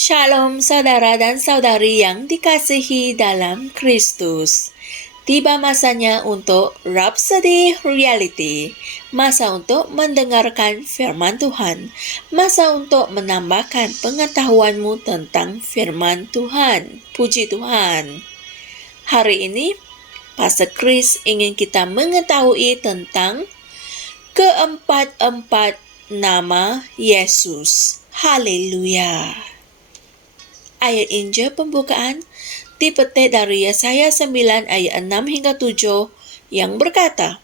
Shalom saudara dan saudari yang dikasihi dalam Kristus. Tiba masanya untuk Rhapsody Reality, masa untuk mendengarkan firman Tuhan, masa untuk menambahkan pengetahuanmu tentang firman Tuhan. Puji Tuhan. Hari ini, Pastor Chris ingin kita mengetahui tentang keempat-empat nama Yesus. Haleluya. Ayat Injil pembukaan dipetik dari Yesaya 9 ayat 6 hingga 7 yang berkata,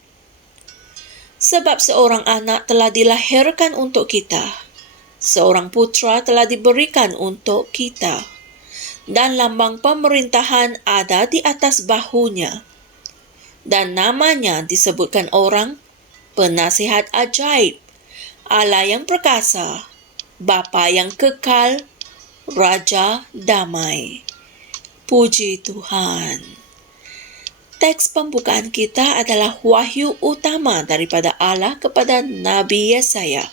Sebab seorang anak telah dilahirkan untuk kita, seorang putra telah diberikan untuk kita, dan lambang pemerintahan ada di atas bahunya, dan namanya disebutkan orang Penasihat Ajaib, Allah yang perkasa, Bapa yang kekal, Raja Damai. Puji Tuhan. Teks pembukaan kita adalah wahyu utama daripada Allah kepada Nabi Yesaya.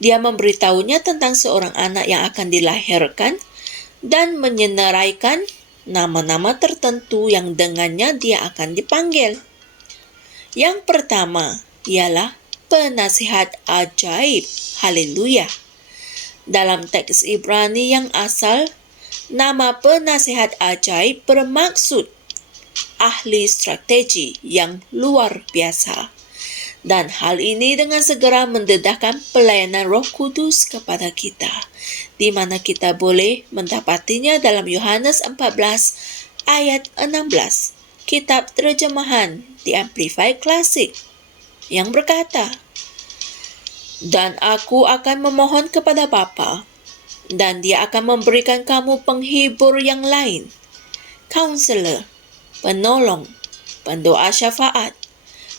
Dia memberitahunya tentang seorang anak yang akan dilahirkan dan menyenaraikan nama-nama tertentu yang dengannya dia akan dipanggil. Yang pertama ialah Penasihat Ajaib. Haleluya. Dalam teks Ibrani yang asal, nama Penasihat Ajaib bermaksud ahli strategi yang luar biasa. Dan hal ini dengan segera mendedahkan pelayanan Roh Kudus kepada kita, di mana kita boleh mendapatinya dalam Yohanes 14 ayat 16, kitab terjemahan di Amplified Classic, yang berkata, Dan aku akan memohon kepada Bapa, dan dia akan memberikan kamu penghibur yang lain, Counselor, penolong, pendoa syafaat,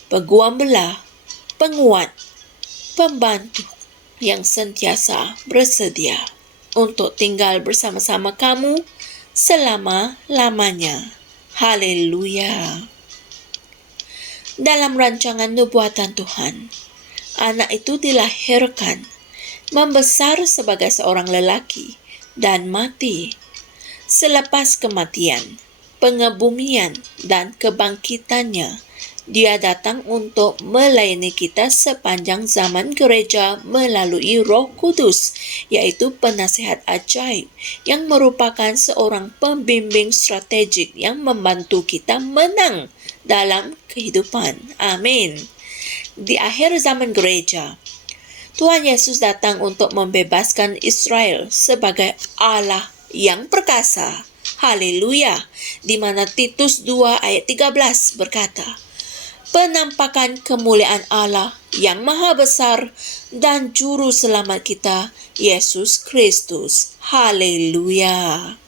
peguam belah, penguat, pembantu yang sentiasa bersedia untuk tinggal bersama-sama kamu selama-lamanya. Haleluya. Dalam rancangan nubuatan Tuhan, anak itu dilahirkan, membesar sebagai seorang lelaki, dan mati. Selepas kematian, pengebumian, dan kebangkitannya, dia datang untuk melayani kita sepanjang zaman gereja melalui Roh Kudus, yaitu Penasihat Ajaib, yang merupakan seorang pembimbing strategik yang membantu kita menang dalam kehidupan. Amin. Di akhir zaman gereja, Tuhan Yesus datang untuk membebaskan Israel sebagai Allah yang perkasa. Haleluya. Di mana Titus 2 ayat 13 berkata, Penampakan kemuliaan Allah yang maha besar dan juru selamat kita, Yesus Kristus. Haleluya.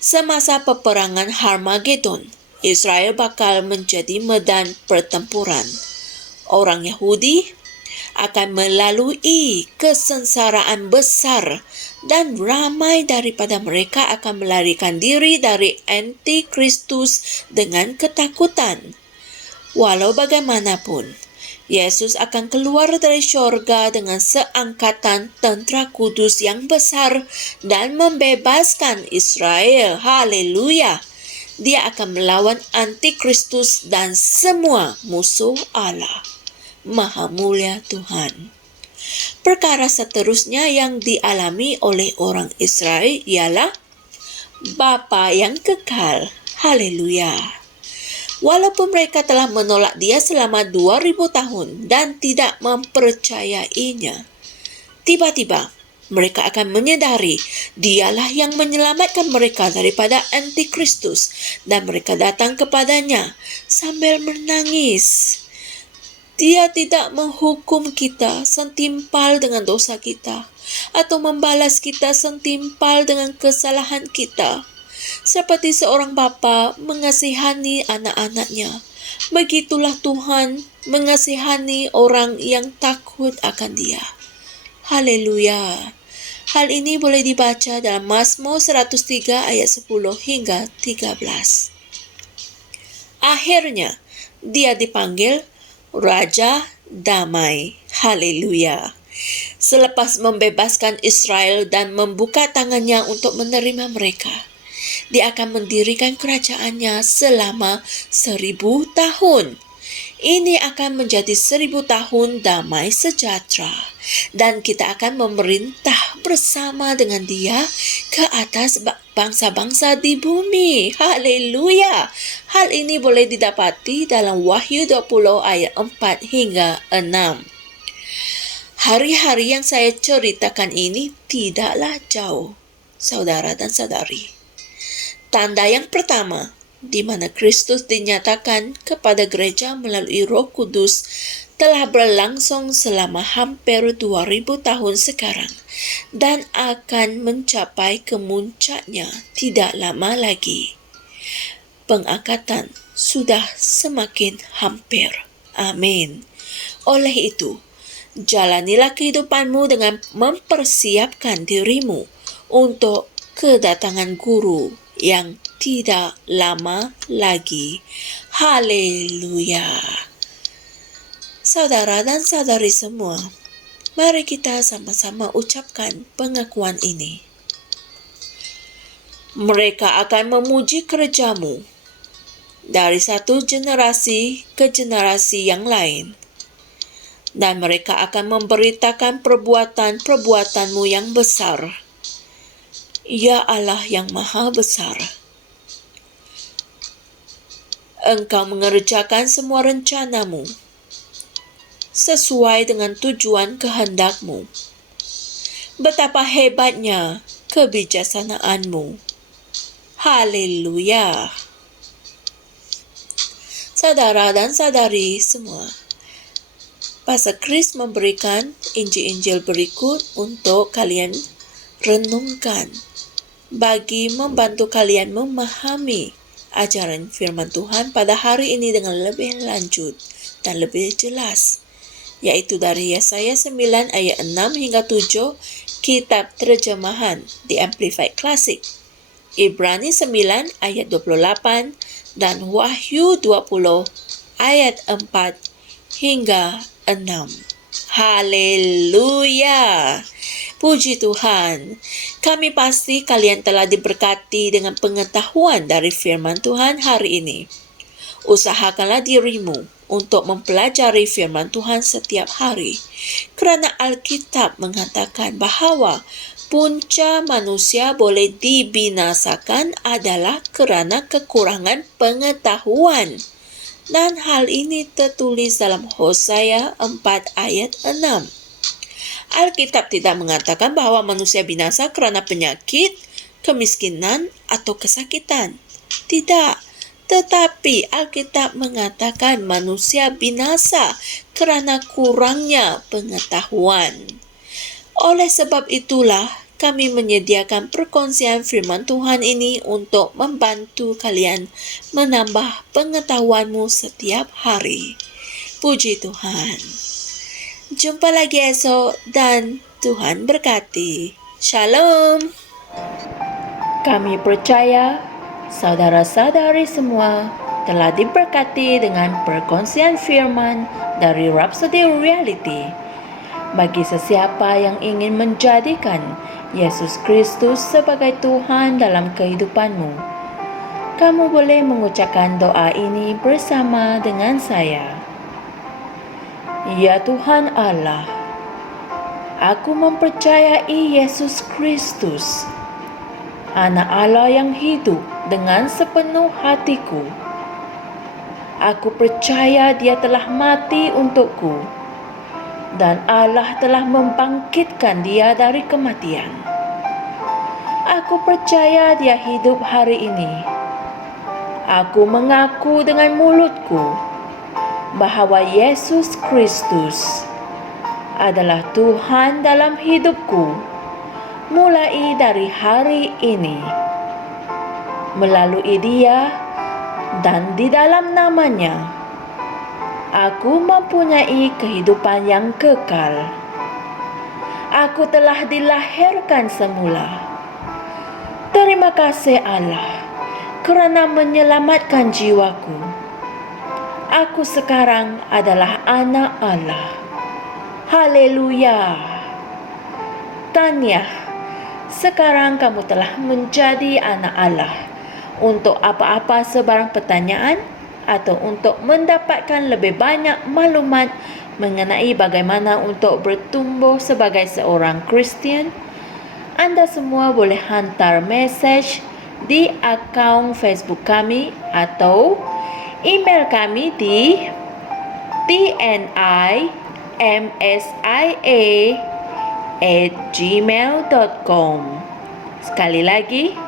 Semasa peperangan Harmagedon, Israel bakal menjadi medan pertempuran. Orang Yahudi akan melalui kesengsaraan besar dan ramai daripada mereka akan melarikan diri dari Antikristus dengan ketakutan. Walau bagaimanapun, Yesus akan keluar dari syurga dengan seangkatan tentera kudus yang besar dan membebaskan Israel. Haleluya. Dia akan melawan Antikristus dan semua musuh Allah. Maha mulia Tuhan. Perkara seterusnya yang dialami oleh orang Israel ialah Bapa yang kekal. Haleluya. Walaupun mereka telah menolak dia selama 2000 tahun dan tidak mempercayainya, tiba-tiba mereka akan menyadari dialah yang menyelamatkan mereka daripada Antikristus, dan mereka datang kepadanya sambil menangis. Dia tidak menghukum kita setimpal dengan dosa kita, atau membalas kita setimpal dengan kesalahan kita. Seperti seorang bapa mengasihani anak-anaknya, begitulah Tuhan mengasihani orang yang takut akan Dia. Haleluya. Hal ini boleh dibaca dalam Mazmur 103 ayat 10 hingga 13. Akhirnya, dia dipanggil Raja Damai. Haleluya. Selepas membebaskan Israel dan membuka tangannya untuk menerima mereka, Dia akan mendirikan kerajaannya selama 1000 tahun. Ini akan menjadi 1000 tahun damai sejahtera, dan kita akan memerintah bersama dengan Dia ke atas bangsa-bangsa di bumi. Haleluya! Hal ini boleh didapati dalam Wahyu 20 ayat 4 hingga 6. Hari-hari yang saya ceritakan ini tidaklah jauh, saudara dan saudari. Tanda yang pertama, di mana Kristus dinyatakan kepada gereja melalui Roh Kudus, telah berlangsung selama hampir 2000 tahun sekarang dan akan mencapai kemuncaknya tidak lama lagi. Pengangkatan sudah semakin hampir. Amin. Oleh itu, jalanilah kehidupanmu dengan mempersiapkan dirimu untuk kedatangan Guru yang tidak lama lagi. Haleluya. Saudara dan saudari semua, mari kita sama-sama ucapkan pengakuan ini. Mereka akan memuji kerja-Mu dari satu generasi ke generasi yang lain, dan mereka akan memberitakan perbuatan-perbuatan-Mu yang besar. Ya Allah yang Maha Besar, Engkau mengerjakan semua rencana-Mu sesuai dengan tujuan kehendak-Mu. Betapa hebatnya kebijaksanaan-Mu. Haleluya. Saudara dan saudari semua, Pastor Chris memberikan Injil-Injil berikut untuk kalian renungkan, bagi membantu kalian memahami ajaran firman Tuhan pada hari ini dengan lebih lanjut dan lebih jelas, yaitu dari Yesaya 9 ayat 6 hingga 7, kitab terjemahan di Amplified Classic, Ibrani 9 ayat 28, dan Wahyu 20 ayat 4 hingga 6. Haleluya. Puji Tuhan. Kami pasti kalian telah diberkati dengan pengetahuan dari firman Tuhan hari ini. Usahakanlah dirimu untuk mempelajari firman Tuhan setiap hari, kerana Alkitab mengatakan bahawa punca manusia boleh dibinasakan adalah kerana kekurangan pengetahuan. Dan hal ini tertulis dalam Hosea 4 ayat 6. Alkitab tidak mengatakan bahawa manusia binasa kerana penyakit, kemiskinan, atau kesakitan. Tidak. Tetapi Alkitab mengatakan manusia binasa kerana kurangnya pengetahuan. Oleh sebab itulah, kami menyediakan perkongsian firman Tuhan ini untuk membantu kalian menambah pengetahuanmu setiap hari. Puji Tuhan. Jumpa lagi esok dan Tuhan berkati. Shalom. Kami percaya saudara-saudari semua telah diberkati dengan perkongsian firman dari Rhapsody Reality. Bagi sesiapa yang ingin menjadikan Yesus Kristus sebagai Tuhan dalam kehidupanmu, kamu boleh mengucapkan doa ini bersama dengan saya. Ya Tuhan Allah, aku mempercayai Yesus Kristus, Anak Allah yang hidup dengan sepenuh hatiku. Aku percaya Dia telah mati untukku, dan Allah telah membangkitkan Dia dari kematian. Aku percaya Dia hidup hari ini. Aku mengaku dengan mulutku bahawa Yesus Kristus adalah Tuhan dalam hidupku mulai dari hari ini. Melalui Dia dan di dalam nama-Nya, aku mempunyai kehidupan yang kekal. Aku telah dilahirkan semula. Terima kasih Allah kerana menyelamatkan jiwaku. Aku sekarang adalah anak Allah. Haleluya. Tanya, sekarang kamu telah menjadi anak Allah. Untuk apa-apa sebarang pertanyaan atau untuk mendapatkan lebih banyak maklumat mengenai bagaimana untuk bertumbuh sebagai seorang Kristian, Anda semua boleh hantar mesej di akaun Facebook kami atau email kami di tnimsia@gmail.com. Sekali lagi,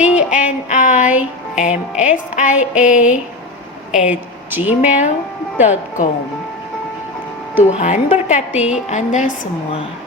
tnimsia@gmail.com. Tuhan berkati Anda semua.